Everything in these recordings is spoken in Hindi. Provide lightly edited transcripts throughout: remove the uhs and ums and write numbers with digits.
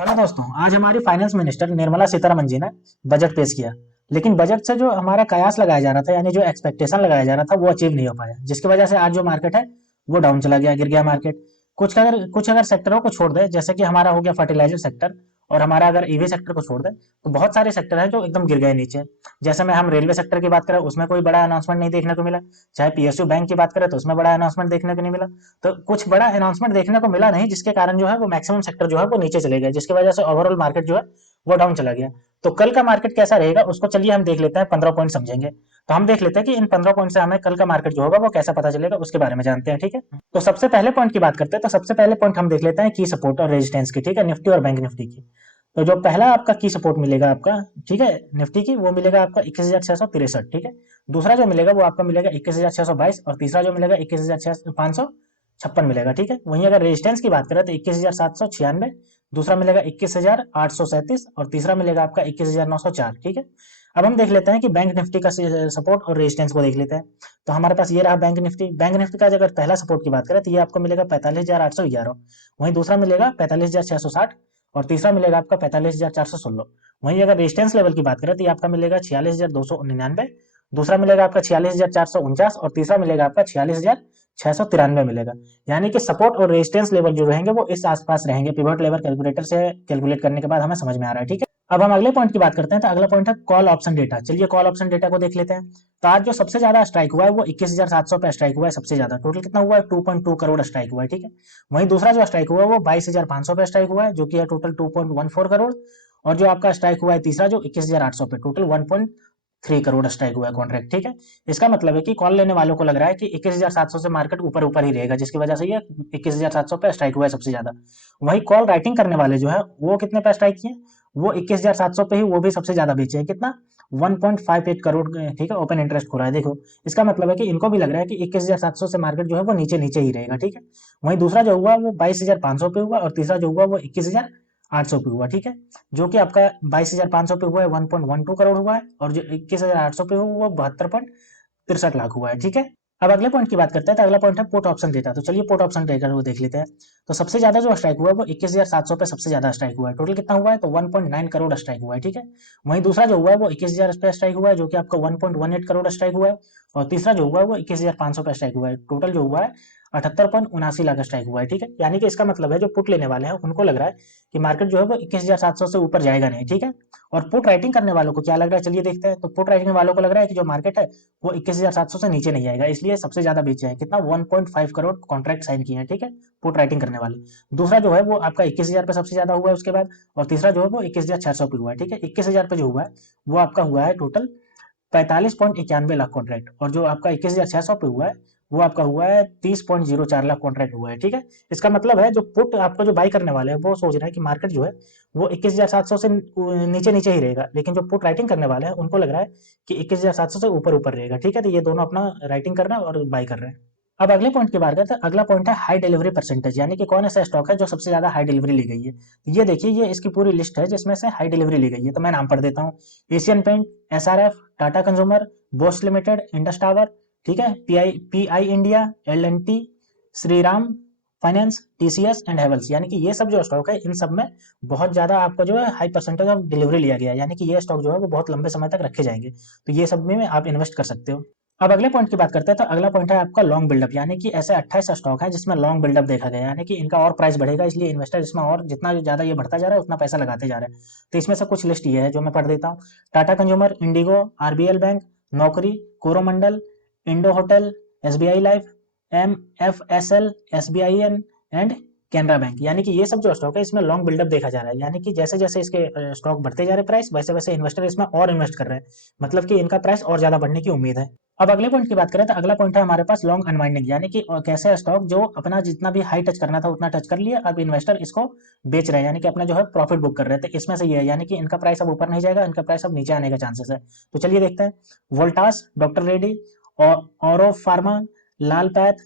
हेलो दोस्तों, आज हमारी फाइनेंस मिनिस्टर निर्मला सीतारमन जी ने बजट पेश किया। लेकिन बजट से जो हमारा कयास लगाया जा रहा था, यानी जो एक्सपेक्टेशन लगाया जा रहा था, वो अचीव नहीं हो पाया, जिसकी वजह से आज जो मार्केट है वो डाउन चला गया, गिर गया मार्केट। कुछ अगर सेक्टरों को छोड़ दे, जैसे कि हमारा हो गया फर्टिलाइजर सेक्टर, और हमारा अगर ईवी सेक्टर को छोड़ दे, तो बहुत सारे सेक्टर हैं जो एकदम गिर गए नीचे। जैसे में हम रेलवे सेक्टर की बात करें, उसमें कोई बड़ा अनाउंसमेंट नहीं देखने को मिला। चाहे पीएसयू बैंक की बात करें, तो उसमें बड़ा अनाउंसमेंट देखने को नहीं मिला। तो कुछ बड़ा अनाउंसमेंट देखने को मिला नहीं, जिसके कारण जो है वो मैक्सिमम सेक्टर जो है वो नीचे चले गए, जिसकी वजह से ओवरऑल मार्केट जो है वो डाउन चला गया। तो कल का मार्केट कैसा रहेगा उसको चलिए हम देख लेते हैं, 15 पॉइंट समझेंगे। तो हम देख लेते हैं कि इन 15 पॉइंट से हमें कल का मार्केट जो होगा वो कैसा पता चलेगा, उसके बारे में जानते हैं। ठीक है, तो सबसे पहले पॉइंट की बात करते हैं। तो सबसे पहले पॉइंट हम देख लेते हैं की सपोर्ट और रेजिस्टेंस की। ठीक है, निफ्टी और बैंक निफ्टी की। तो जो पहला आपका की सपोर्ट मिलेगा आपका, ठीक है, निफ्टी की, वो मिलेगा आपका 21,663। ठीक है, दूसरा जो मिलेगा वो आपका मिलेगा 21,622, और तीसरा जो मिलेगा 21,556 मिलेगा। ठीक है, वहीं अगर रेजिस्टेंस की बात करें तो 21,796, दूसरा मिलेगा 21,837, और तीसरा मिलेगा आपका 21,904। ठीक है, अब हम देख लेते हैं कि बैंक निफ्टी का सपोर्ट और रेजिस्टेंस को देख लेते हैं। तो हमारे पास ये रहा बैंक निफ्टी का अगर पहला सपोर्ट की बात करें तो ये आपको मिलेगा 45,811, वहीं दूसरा मिलेगा 45,660, और तीसरा मिलेगा आपका 45,416। वहीं अगर रेजिस्टेंस लेवल की बात करें तो ये आपका मिलेगा 46,299, दूसरा मिलेगा आपका 46,449, और तीसरा मिलेगा आपका 46,693 मिलेगा। यानी कि सपोर्ट और रेजिस्टेंस लेवल जो रहेंगे वो इस आसपास रहेंगे। पिवट लेवल कैलकुलेटर से कैलकुलेट करने के बाद हमें समझ में आ रहा है। ठीक है, अब हम अगले पॉइंट की बात करते हैं। तो अगला पॉइंट है कॉल ऑप्शन डेटा। चलिए कॉल ऑप्शन डेटा को देख लेते हैं। तो आज जो सबसे ज्यादा स्ट्राइक हुआ है वो 21,700 पे स्ट्राइक हुआ है। सबसे ज्यादा टोटल कितना हुआ है, 2.2 करोड़ स्ट्राइक हुआ है। ठीक है, वहीं दूसरा जो स्ट्राइक हुआ है वो 22,500 पे स्ट्राइक हुआ है, जो कि है टोटल 2.14 करोड़। और जो आपका स्ट्राइक हुआ है तीसरा, जो 21,800 पे, टोटल 1.3 करोड़ स्ट्राइक हुआ है कॉन्ट्रैक्ट। ठीक है, इसका मतलब है कि कॉल लेने वालों को लग रहा है कि 21,700 से मार्केट ऊपर ऊपर ही रहेगा, जिसकी वजह से ये 21,700 पे स्ट्राइक हुआ है सबसे ज्यादा। वही कॉल राइटिंग करने वाले जो है वो कितने पे स्ट्राइक किए, वो 21,700 पे ही, वो भी सबसे ज्यादा बेचे हैं। कितना, 1.58 करोड़। ठीक है, ओपन इंटरेस्ट हो रहा है। देखो, इसका मतलब है कि इनको भी लग रहा है कि 21,700 से मार्केट जो है वो नीचे नीचे ही रहेगा। ठीक है, वहीं दूसरा जो हुआ वो 22,500 पे हुआ, और तीसरा जो हुआ वो 21,800 पे हुआ। ठीक है, जो कि आपका 22,500 पे हुआ है 1.12 करोड़ हुआ है, और जो 21,800 पे हुआ वो 72.63 लाख हुआ है। ठीक है, अब अगले पॉइंट की बात करते हैं। तो अगला पॉइंट है पुट ऑप्शन डेटा। तो चलिए पुट ऑप्शन डेटा वो देख लेते हैं। तो सबसे ज्यादा जो स्ट्राइक हुआ है वो 21,700 पे सबसे ज्यादा स्ट्राइक हुआ है। टोटल कितना हुआ है, तो 1.9 करोड़ स्ट्राइक हुआ है। ठीक है, वहीं दूसरा जो हुआ है वो 21,000 पे स्ट्राइक हुआ है, जो कि आपका 1.18 करोड़ स्ट्राइक हुआ है, और तीसरा जो हुआ है वो 21,500 पे स्ट्राइक हुआ है। टोटल जो हुआ है 78.79 लाख स्ट्राइक हुआ है। ठीक है, यानी कि इसका मतलब है जो पुट लेने वाले हैं उनको लग रहा है कि मार्केट जो है वो 21,700 से ऊपर जाएगा नहीं। ठीक है, और पुट राइटिंग करने वालों को क्या लग रहा है, चलिए देखते हैं। तो पुट राइटिंग वालों को लग रहा है कि जो मार्केट है वो 21,700 से नीचे नहीं आएगा, इसलिए सबसे ज्यादा बेचे हैं। कितना, 1.5 करोड़ कॉन्ट्रैक्ट साइन किए हैं। ठीक है, पुट राइटिंग करने वाले। दूसरा जो है वो आपका 21,000 पे सबसे ज्यादा हुआ है उसके बाद, और तीसरा जो है वो 21,600 पे हुआ है। ठीक है, 21,000 पे जो हुआ है वो आपका हुआ है टोटल 45.91 लाख कॉन्ट्रैक्ट, और जो आपका 21,600 पे हुआ है वो आपका हुआ है 30.04 लाख कॉन्ट्रैक्ट हुआ है। ठीक है, इसका मतलब है जो पुट आपको जो बाई करने वाले हैं वो सोच रहे हैं कि मार्केट जो है वो 21,700 से नीचे नीचे ही रहेगा, लेकिन जो पुट राइटिंग करने वाले हैं उनको लग रहा है कि 21,700 से ऊपर ऊपर रहेगा। ठीक है, तो ये दोनों अपना राइटिंग कर रहे हैं और बाई कर रहे हैं। अब अगले पॉइंट की बात करते हैं। अगला पॉइंट है हाई डिलीवरी परसेंटेज, यानी कि कौन ऐसा स्टॉक है जो सबसे ज्यादा हाई डिलीवरी ली गई है। ये देखिए, ये इसकी पूरी लिस्ट है जिसमें से हाई डिलीवरी ली गई है। तो मैं नाम पढ़ देता हूँ। Asian paint, SRF, Tata consumer, Bosch limited, Indus tower, ठीक है, PI India, L and T, Shriram finance, TCS and Havells. यानी कि ये सब जो स्टॉक है इन सब में बहुत ज्यादा आपका जो है हाई परसेंटेज ऑफ डिलीवरी लिया गया है, यानी कि ये स्टॉक जो है वो बहुत लंबे समय तक रखे जाएंगे। तो ये सब में आप इन्वेस्ट कर सकते हो। अब अगले पॉइंट की बात करते हैं। तो अगला पॉइंट है आपका लॉन्ग बिल्डअप, यानी कि ऐसे 28 स्टॉक है जिसमें लॉन्ग बिल्डअप देखा गया है, यानी कि इनका और प्राइस बढ़ेगा, इसलिए इन्वेस्टर इसमें और जितना ज्यादा ये बढ़ता जा रहा है उतना पैसा लगाते जा रहे हैं। तो इसमें से कुछ लिस्ट ये है जो मैं पढ़ देता हूँ। Tata consumer, IndiGo, RBL bank, Naukri, Coromandel, Indo hotel, SBI life, M F S L, SBI and Canara bank. यानी कि ये सब जो स्टॉक है इसमें लॉन्ग बिल्डअप देखा जा रहा है, यानी कि जैसे जैसे इसके स्टॉक बढ़ते जा रहे प्राइस, वैसे वैसे इन्वेस्टर इसमें और इन्वेस्ट कर रहे हैं, मतलब कि इनका प्राइस और ज्यादा बढ़ने की उम्मीद है। अब अगले पॉइंट की बात करें। तो अगला पॉइंट है हमारे पास लॉन्ग अनवाइंडिंग, यानी कि कैसे स्टॉक जो अपना जितना भी हाई टच करना था उतना टच कर लिया, अब इन्वेस्टर इसको बेच रहे हैं, यानी कि अपना जो है प्रॉफिट बुक कर रहे हैं। तो इसमें से ये है, यानी कि इनका प्राइस अब ऊपर नहीं जाएगा, इनका प्राइस अब नीचे आने का चांसेस है। तो चलिए देखते हैं। वोल्टास, डॉक्टर रेड्डी, और Auro pharma, Lal path,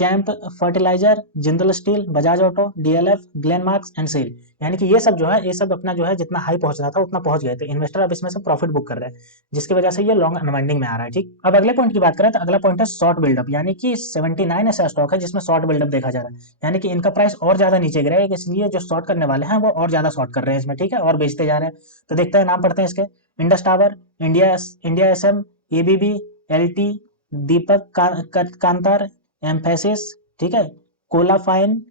Chambal fertiliser, Jindal steel, Bajaj auto, DLF, Glenmarks and SAIL. यानी कि ये सब जो है, ये सब अपना जो है जितना हाई पहुंच रहा था उतना पहुंच गए, तो इन्वेस्टर अब इसमें से प्रॉफिट बुक कर रहे हैं, जिसकी वजह से ये लॉन्ग अनवाइंडिंग में आ रहा है। ठीक, अब अगले पॉइंट की बात करें तो अगला पॉइंट है शॉर्ट बिल्डअप, यानी कि 79 ऐसा स्टॉक है जिसमें शॉर्ट बिल्डअप देखा जा रहा है, यानी कि इनका प्राइस और ज्यादा नीचे गिरा है, इसलिए जो शॉर्ट करने वाले हैं वो और ज्यादा शॉर्ट कर रहे हैं इसमें। ठीक है, और बेचते जा रहे हैं। तो देखते हैं, नाम पढ़ते हैं इसके। Indus tower, India SM, ABB, LT, Deepak कांतार, एम्फेसिस, ठीक है, Chola fin,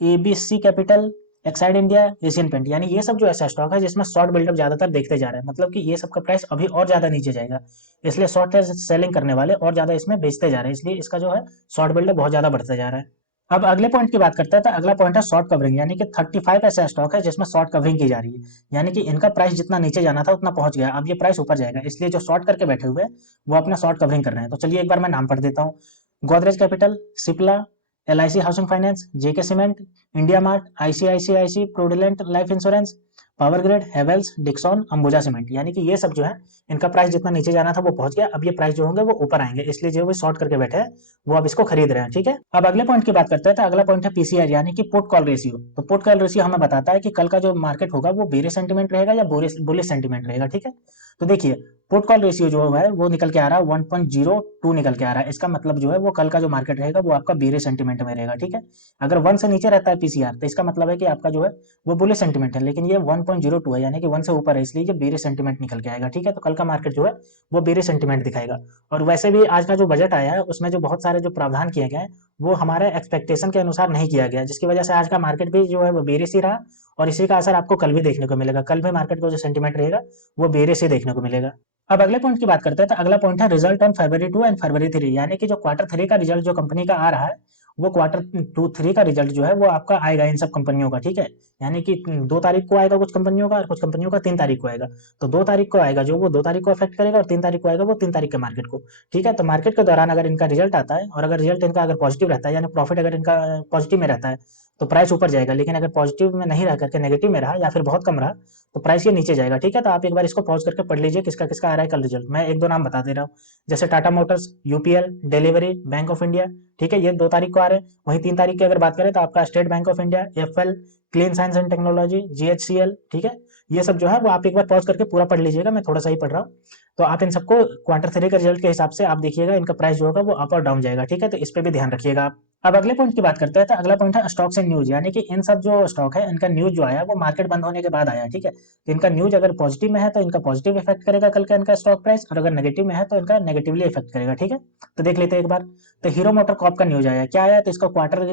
ABC capital, Exide India, Asian paint. यानी ये सब जो ऐसा स्टॉक है जिसमें शॉर्ट बिल्डअप ज्यादातर देखते जा रहे हैं, मतलब कि ये सब का प्राइस अभी और ज्यादा नीचे जाएगा, इसलिए शॉर्ट सेलिंग करने वाले और ज्यादा इसमें बेचते जा रहे हैं, इसलिए इसका जो है शॉर्ट बिल्डअप बहुत ज्यादा बढ़ता जा रहा है। अब अगले पॉइंट की बात करते हैं, तो अगला पॉइंट है शॉर्ट कवरिंग, यानी कि 35 ऐसा स्टॉक है जिसमें शॉर्ट कवरिंग की जा रही है, यानी कि इनका प्राइस जितना नीचे जाना था उतना पहुंच गया, अब ये प्राइस ऊपर जाएगा, इसलिए जो शॉर्ट करके बैठे हुए हैं वो अपना शॉर्ट कवरिंग कर रहे हैं। तो चलिए एक बार मैं नाम पढ़ देता हूँ। Godrej capital, Cipla, LIC housing finance, JK cement, India mart, ICICIC prudential life insurance, power grid, Havells, Dixon, Ambuja cement. यानी कि ये सब जो है इनका प्राइस जितना नीचे जाना था वो पहुंच गया, अब ये प्राइस जो होंगे वो ऊपर आएंगे, इसलिए जो वो शॉर्ट करके बैठे हैं वो अब इसको खरीद रहे हैं। ठीक है, अब अगले पॉइंट की बात करते हैं, तो अगला पॉइंट है पीसीआर, यानी कि पुट कॉल रेशियो। तो पुट कॉल रेशियो हमें बताता है कि कल का जो मार्केट होगा वो बेरिश सेंटीमेंट रहेगा या बुलिश सेंटीमेंट रहेगा। ठीक है, तो देखिए पुट कॉल रेशियो जो है वो निकल के आ रहा है 1.02 निकल के आ रहा है, इसका मतलब जो है वो कल का जो मार्केट रहेगा वो आपका बेरिश सेंटीमेंट में रहेगा। ठीक है, अगर 1 से नीचे रहता है पीसीआर तो इसका मतलब है कि आपका जो है वो बुलिश सेंटीमेंट है, लेकिन ये 1.02 है, यानी कि 1 से ऊपर है, इसलिए ये बेरिश सेंटीमेंट निकल के आएगा। ठीक है, तो कल का मार्केट जो है वो बेरिश सेंटीमेंट दिखाएगा। और वैसे भी आज का जो बजट आया है उसमें जो बहुत सारे जो प्रावधान किए गए हैं वो हमारे एक्सपेक्टेशन के अनुसार नहीं किया गया, जिसकी वजह से आज का मार्केट भी जो है वो बेरिश ही रहा, और इसी का असर आपको कल भी देखने को मिलेगा, कल भी मार्केट का जो सेंटीमेंट रहेगा वो बेरिश ही देखने को मिलेगा। अब अगले पॉइंट की बात करते हैं, तो अगला पॉइंट है रिजल्ट ऑन फरवरी 2 एंड फरवरी 3, यानी कि जो क्वार्टर 3 का रिजल्ट जो कंपनी का आ रहा है वो क्वार्टर 2-3 का रिजल्ट जो है वो आपका आएगा इन सब कंपनियों का। ठीक है, यानी कि 2 तारीख को आएगा कुछ कंपनियों का, और कुछ कंपनियों का 3 तारीख को आएगा। तो 2 तारीख को आएगा जो वो 2 तारीख को अफेक्ट करेगा, और 3 तारीख को आएगा वो 3 तारीख के मार्केट को। ठीक है, तो मार्केट के दौरान अगर इनका रिजल्ट आता है और अगर रिजल्ट इनका अगर पॉजिटिव रहता है, यानी प्रॉफिट अगर इनका पॉजिटिव में रहता है तो प्राइस ऊपर जाएगा, लेकिन अगर पॉजिटिव में नहीं रह करके नेगेटिव में रहा या फिर बहुत कम रहा तो प्राइस ये नीचे जाएगा। ठीक है, तो आप एक बार इसको पॉज करके पढ़ लीजिए किसका किसका आ रहा है कल रिजल्ट। मैं एक दो नाम बता दे रहा हूँ, जैसे Tata Motors, UPL, delivery, bank of India. ठीक है, ये 2 तारीख को आ रहे हैं। वहीं 3 तारीख की अगर बात करें तो आपका state bank of India, FL, clean science and technology, GHCL. ठीक है, ये सब जो है वो आप एक बार पॉज करके पूरा पढ़ लीजिएगा, मैं थोड़ा सा ही पढ़ रहा हूँ। तो आप इन सबको क्वार्टर 3 के रिजल्ट के हिसाब से आप देखिएगा, इनका प्राइस जो होगा वो अप और डाउन जाएगा। ठीक है, तो इस पे भी ध्यान रखिएगा आप। अब अगले पॉइंट की बात करते हैं, तो अगला पॉइंट है स्टॉक्स एंड न्यूज, यानी कि इन सब जो स्टॉक है इनका न्यूज जो आया वो मार्केट बंद होने के बाद आया। ठीक है, तो इनका न्यूज अगर पॉजिटिव में है तो इनका पॉजिटिव इफेक्ट करेगा कल का इनका स्टॉक प्राइस, और अगर नेगेटिव में है तो इनका नेगेटिवली इफेक्ट करेगा। ठीक है, तो देख लेते हैं एक बार। तो हीरो मोटर कॉर्प का न्यूज आया, क्या आया, तो इसका क्वार्टर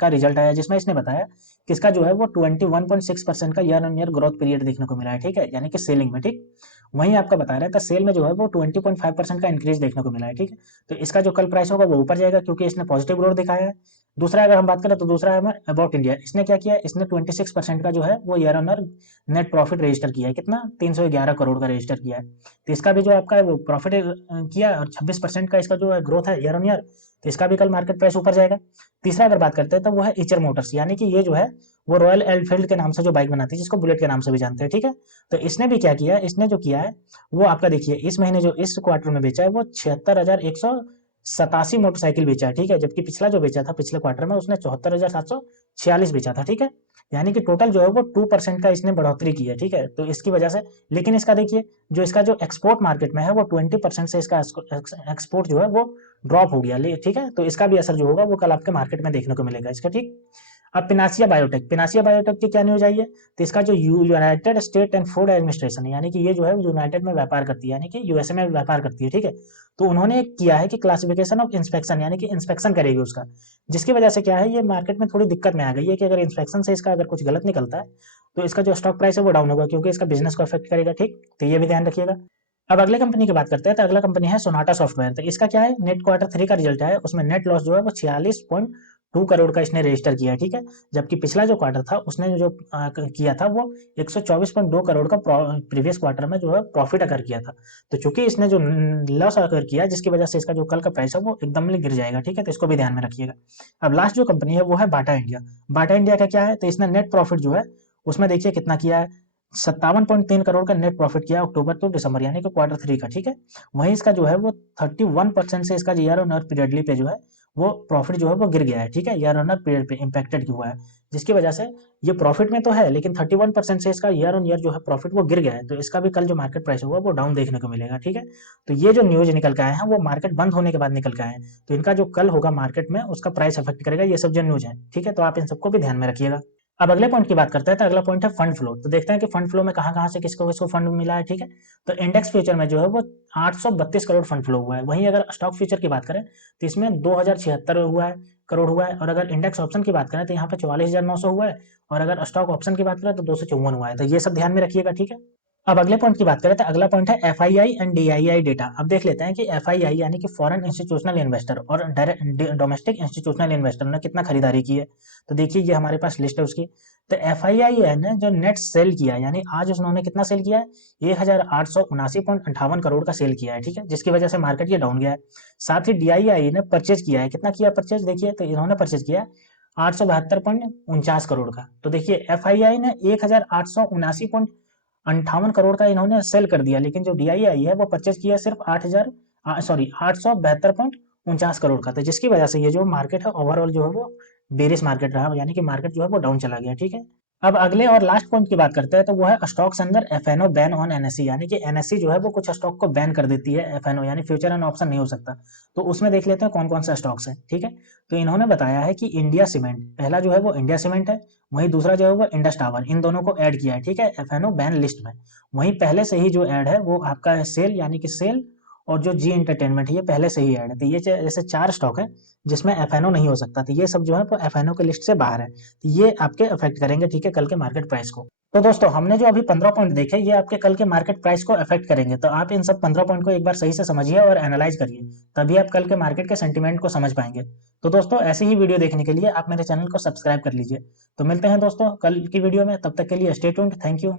का रिजल्ट आया, जिसमें इसने बताया कि इसका जो है वो 21.6% का year on year growth period देखने को मिला है। ठीक है, यानी कि सेलिंग में। ठीक, वहीं आपका बता रहा था सेल में जो है वो 20.5% का इंक्रीज देखने को मिला है। ठीक है, तो इसका जो कल प्राइस होगा वो ऊपर जाएगा क्योंकि इसने पॉजिटिव ग्रोथ दिखाया है। दूसरा अगर हम बात करें तो दूसरा है अबाउट इंडिया, इसने क्या किया, इसने 26% का जो है वो year on year net profit register किया है, कितना 311 करोड़ का रजिस्टर किया है। तो इसका भी जो आपका वो प्रॉफिट किया, और 26% का इसका जो है ग्रोथ है ईयर ऑन ईयर, तो इसका भी कल मार्केट प्राइस ऊपर जाएगा। तीसरा अगर बात करते हैं तो वो है ईचर मोटर्स, यानी कि ये जो है वो रॉयल एनफील्ड के नाम से जो बाइक बनाती है, जिसको बुलेट के नाम से भी जानते हैं। ठीक है, तो इसने भी क्या किया, इसने जो किया है वो आपका देखिए इस महीने जो इस क्वार्टर में बेचा है वो 76,187 मोटरसाइकिल बेचा है। ठीक है, जबकि पिछला जो बेचा था पिछले क्वार्टर में उसने 74,746 बेचा था। ठीक है, यानी कि टोटल जो है वो 2% का इसने बढ़ोतरी की है। ठीक है, तो इसकी वजह से, लेकिन इसका देखिए जो इसका जो एक्सपोर्ट मार्केट में है वो 20% से इसका एक्सपोर्ट जो है वो ड्रॉप हो गया। ठीक है, तो इसका भी असर जो होगा वो कल आपके मार्केट में देखने को मिलेगा इसका। ठीक, अब पिनासिया बायोटेक की क्या न्यूज आई है, तो इसका जो United state and food administration है, यानी कि ये जो है यूनाइटेड में व्यापार करती है, यानी कि यूएसए में व्यापार करती है। ठीक है, तो उन्होंने किया है कि क्लासिफिकेशन ऑफ इंस्पेक्शन, यानी कि इंस्पेक्शन करेगी उसका, जिसकी वजह से क्या है ये मार्केट में थोड़ी दिक्कत में आ गई है कि अगर इंस्पेक्शन से इसका अगर कुछ गलत निकलता है तो इसका जो स्टॉक प्राइस है वो डाउन होगा, क्योंकि इसका बिजनेस को अफेक्ट करेगा। ठीक, तो ये भी ध्यान रखिएगा। अब अगले कंपनी की बात करते हैं, तो अगला कंपनी है सोनाटा सॉफ्टवेयर। तो इसका क्या है, नेट क्वार्टर 3 का रिजल्ट है, उसमें नेट लॉस जो है वो 46.2 करोड़ का इसने रजिस्टर किया है। ठीक है, जबकि पिछला जो क्वार्टर था उसने जो किया था वो 124.2 करोड़ का प्रीवियस क्वार्टर में जो है प्रॉफिट अगर किया था। तो चूंकि इसने जो लॉस अगर किया जिसकी वजह से इसका जो कल का प्राइस है वो एकदम गिर जाएगा। ठीक है, तो इसको भी ध्यान में रखिएगा। अब लास्ट जो कंपनी है वो है बाटा इंडिया। बाटा इंडिया का क्या है, तो इसने नेट प्रॉफिट जो है उसमें देखिए कितना किया है, 57.3 करोड़ का नेट प्रॉफिट किया अक्टूबर टू दिसंबर, यानी कि क्वार्टर 3 का। ठीक है, वहीं इसका जो है वो 31% से इसका ईयर ऑन ईयर पीरियडली पे जो है वो प्रॉफिट जो है वो गिर गया है, ठीक है, ईयर ऑन ईयर पीरियड पे इम्पैक्टेड हुआ है, जिसकी वजह से ये प्रॉफिट में तो है, लेकिन 31% से इसका ईयर ऑन ईयर जो है प्रॉफिट वो गिर गया है, तो इसका भी कल जो मार्केट प्राइस होगा वो डाउन देखने को मिलेगा, ठीक है। तो ये जो न्यूज निकल के आए हैं वो मार्केट बंद होने के बाद निकल के आए हैं, तो इनका जो कल होगा मार्केट में उसका प्राइस अफेक्ट करेगा ये सब जो न्यूज है, ठीक है, तो आप इन सबको भी ध्यान में रखिएगा। अब अगले पॉइंट की बात करते हैं, तो अगला पॉइंट है फंड फ्लो। तो देखते हैं कि फंड फ्लो में कहाँ-कहाँ से किसको-किसको फंड मिला है, ठीक है। तो इंडेक्स फ्यूचर में जो है वो 832 करोड़ फंड फ्लो हुआ है। वहीं अगर स्टॉक फ्यूचर की बात करें तो इसमें 2076 हुआ है, करोड़ हुआ है, और अगर इंडेक्स ऑप्शन की बात करें तो यहाँ पे 44,900 हुआ है, और अगर स्टॉक ऑप्शन की बात करें तो 254 हुआ है। तो ये सब ध्यान में रखिएगा, ठीक है। अब अगले पॉइंट की बात करें तो अगला पॉइंट है एफआईआई एंड डीआईआई डेटा। अब देख लेते हैं कि एफआईआई यानी कि फॉरेन इंस्टीट्यूशनल इन्वेस्टर और डोमेस्टिक इंस्टीट्यूशनल इन्वेस्टर ने कितना खरीदारी की है। तो देखिए ये हमारे पास लिस्ट है उसकी। तो एफआईआई ने जो नेट सेल किया है, यानी आज उन्होंने कितना सेल किया है, 1879.58 करोड़ का सेल किया है, ठीक है, जिसकी वजह से मार्केट ये डाउन गया है। साथ ही डीआईआई ने परचेज किया है, कितना किया परचेज, देखिए तो इन्होंने परचेज किया 872.49 करोड़ का। तो देखिए एफआईआई ने 1879.58 करोड़ का इन्होंने सेल कर दिया, लेकिन जो डीआईआई है वो परचेज किया सिर्फ 872.49 करोड़ का। तो जिसकी वजह से ये जो मार्केट है ओवरऑल जो है वो बेरिश मार्केट रहा, यानी कि मार्केट जो है वो डाउन चला गया, ठीक है। अब अगले और लास्ट पॉइंट की बात करते हैं, तो वो है स्टॉक्स अंदर एफएनओ बैन ऑन एनएससी, यानी कि एनएससी जो है वो कुछ स्टॉक को बैन कर देती है, एफएनओ यानी फ्यूचर एंड ऑप्शन नहीं हो सकता। तो उसमें देख लेते हैं कौन कौन सा स्टॉक्स है, ठीक है। तो इन्होंने बताया है कि इंडिया सीमेंट, पहला जो है वो इंडिया सीमेंट है, वहीं दूसरा जो है वो इंडस टावर, इन दोनों को ऐड किया है, ठीक है, एफएनओ बैन लिस्ट में। वहीं पहले से ही जो ऐड है वो आपका है सेल, यानी कि सेल, और जो जी एंटरटेनमेंट है ये पहले से ही ऐड है। तो ये जैसे 4 स्टॉक है जिसमें एफएनओ नहीं हो सकता, तो ये सब जो है वो एफएनओ के लिस्ट से बाहर है, तो ये आपके अफेक्ट करेंगे, ठीक है, कल के मार्केट प्राइस को। तो दोस्तों हमने जो अभी 15 पॉइंट देखे ये आपके कल के मार्केट प्राइस को अफेक्ट करेंगे, तो आप इन सब 15 पॉइंट को एक बार सही से समझिए और एनालाइज करिए, तभी आप कल के मार्केट के सेंटीमेंट को समझ पाएंगे। तो दोस्तों ऐसी ही वीडियो देखने के लिए आप मेरे चैनल को सब्सक्राइब कर लीजिए। तो मिलते हैं दोस्तों कल की वीडियो में, तब तक के लिए स्टे ट्यून्ड, थैंक यू।